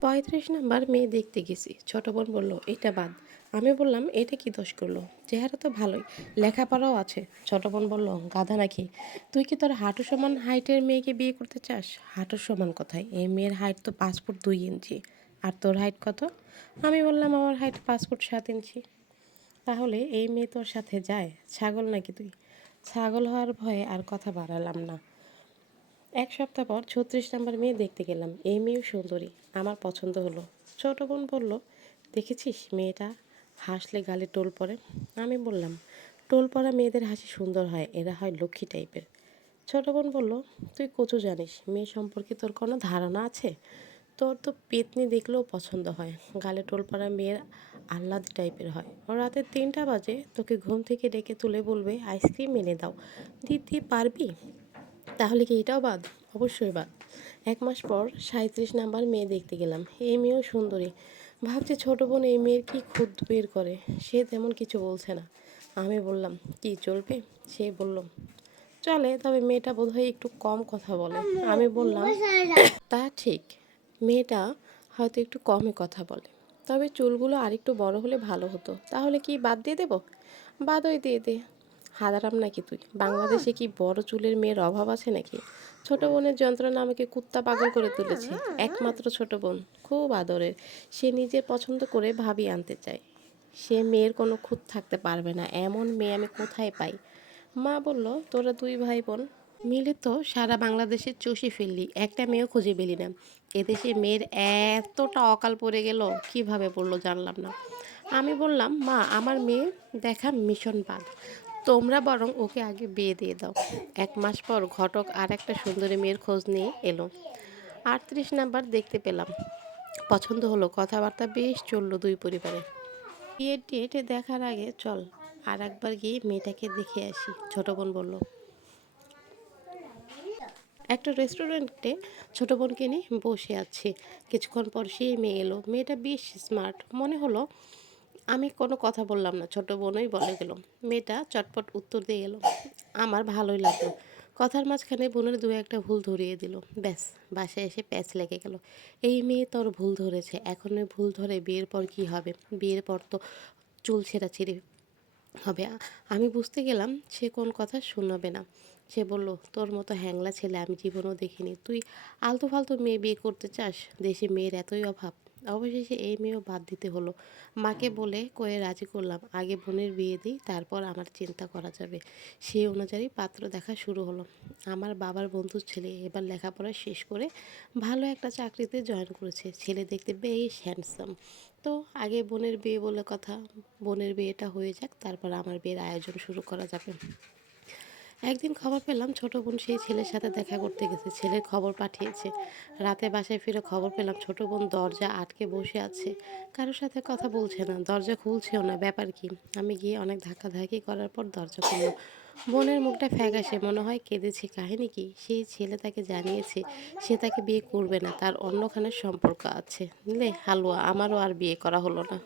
পঁয়ত্রিশ নাম্বার মেয়ে দেখতে গেছি। ছোট বোন বলল, এটা বাদ। আমি বললাম, এটা কি দোষ করল? চেহারা তো ভালোই, লেখাপড়াও আছে। ছোট বোন বলল, গাধা নাকি? তুই কি তোর হাঁটু সমান হাইটের মেয়েকে বিয়ে করতে চাস? হাঁটু সমান কোথায়? এই মেয়ের হাইট তো পাঁচ ফুট দুই ইঞ্চি। আর তোর হাইট কত? আমি বললাম, আমার হাইট পাঁচ ফুট সাত ইঞ্চি। তাহলে এই মেয়ে তোর সাথে যায়? ছাগল নাকি তুই? ছাগল হওয়ার ভয়ে আর কথা বাড়ালাম না। এক সপ্তাহ পর ছত্রিশ নাম্বার মেয়ে দেখতে গেলাম। এই মেয়েও সুন্দরী। আমার পছন্দ হলো। ছোট বোন বলল, দেখেছিস মেয়েটা হাসলে গালে টোল পড়ে? আমি বললাম, টোল পড়া মেয়েদের হাসি সুন্দর হয়, এরা হয় লক্ষ্মী টাইপের। ছোট বোন বলল, তুই কচু জানিস, মেয়ে সম্পর্কে তোর কোনো ধারণা আছে? তোর তো পেতনি দেখলেও পছন্দ হয়, গালে টোল পড়া মেয়ের আহ্লাদ টাইপের হয়। ও রাতে তিনটা বাজে, তোকে ঘুম থেকে ডেকে তুলে বলবে, আইসক্রিম এনে দাও। দিতে পারবি? তাহলে কি এটাও বাদ? অবশ্যই বাদ এক মাস পর সাঁত্রিশ নাম্বার মেয়ে দেখতে গেলাম। এই মেয়েও সুন্দরী। ভাবছে ছোট বোন এই মেয়ের কি খুদ বের করে? সে তেমন কিছু বলছে না। আমি বললাম, কি চলবে? সে বলল, চলে, তবে মেয়েটা বোধহয় একটু কম কথা বলে। আমি বললাম, তা ঠিক। মেয়েটা হয়তো একটু কমই কথা বলে। তবে চুলগুলো আরেকটু বড় হলে ভালো হতো। তাহলে কি বাদ দিয়ে দেবো? বাদই দিয়ে দে। হাদারাম নাকি তুই? বাংলাদেশে কি বড় চুলের মেয়ের অভাব আছে নাকি? ছোট বোনের যন্ত্রণা আমাকে কুত্তা পাগল করে তুলেছে। একমাত্র ছোট বোন খুব আদরের। সে নিজের পছন্দ করে ভাবি আনতে চায় সে মেয়ের কোনো খুঁত থাকতে পারবে না। এমন মেয়ে আমি কোথায় পাই? মা বলল তোরা দুই ভাই বোন মিলে তো সারা বাংলাদেশে চষে ফেললি। একটা মেয়েও খুঁজে পেলি না। এদেশে মেয়ের এতটা অকাল পড়ে গেল কীভাবে পড়ল জানলাম না। আমি বললাম মা আমার মেয়ে দেখা মিশন বাদ। তোমরা বরং ওকে আগে বিয়ে দিয়ে দাও। এক মাস পর ঘটক আর একটা সুন্দরী মেয়ের খোঁজ নিয়ে এলো। আটত্রিশ নাম্বার দেখতে পেলাম। পছন্দ হলো। কথাবার্তা বেশ চলল দুই পরিবারে। বিয়ের ডেট দেখার আগে চল, আর একবার গিয়ে মেয়েটাকে দেখে আসি, ছোট বোন বলল। একটা রেস্টুরেন্টে ছোটো বোনকে নিয়ে বসে আছি। কিছুক্ষণ পর সেই মেয়ে এলো। মেয়েটা বেশ স্মার্ট মনে হলো আমি কোনো কথা বললাম না। ছোট বোনই বলে গেল, মেয়েটা চটপট উত্তর দিয়ে গেল। আমার ভালোই লাগল। কথার মাঝখানে বোনের দু একটা ভুল ধরিয়ে দিল। ব্যাস, বাসায় এসে প্যাচ লেগে গেল। এই মেয়ে তোর ভুল ধরেছে। এখন ভুল ধরে বিয়ের পর কি হবে? বিয়ের পর তো চুল ছেঁড়াছিঁড়ি হবে। আমি বুঝতে গেলাম সে কোন কথা শোনাবে না। সে বলল, তোর মতো হ্যাংলা ছেলে আমি জীবনেও দেখিনি। তুই আলতু ফালতু মেয়ে বিয়ে করতে চাস? দেশে মেয়ের এতই অভাব। অবশেষে এই মেয়েও বাদ দিতে হলো। মাকে বলে কয়ে রাজি করলাম আগে বোনের বিয়ে দিই তারপর আমার চিন্তা করা যাবে। সেই অনুযায়ী পাত্র দেখা শুরু হলো। আমার বাবার বন্ধুর ছেলে এবার লেখাপড়া শেষ করে ভালো একটা চাকরিতে জয়েন করেছে। ছেলে দেখতে বেশ হ্যান্ডসাম তো আগে বোনের বিয়ে বলে কথা বোনের বিয়েটা হয়ে যাক তারপর আমার বিয়ের আয়োজন শুরু করা যাবে। একদিন খবর পেলাম ছোট বোন সেই ছেলের সাথে দেখা করতে গেছে, ছেলের খবর পাঠিয়েছে। রাতে বাসায় ফিরে খবর পেলাম ছোট বোন দরজা আটকে বসে আছে, কারোর সাথে কথা বলছে না, দরজা খুলছেও না, ব্যাপার কি? আমি গিয়ে অনেক ধাক্কাধাক্কি করার পর দরজা খুললো বোনের মুখটা ফ্যাকাশে মনে হয় কেঁদেছে, কাহিনী কি? সেই ছেলে তাকে জানিয়েছে, সে তাকে বিয়ে করবে না, তার অন্যখানের সম্পর্ক আছে। নিলে হালুয়া, আমারও আর বিয়ে করা হলো না।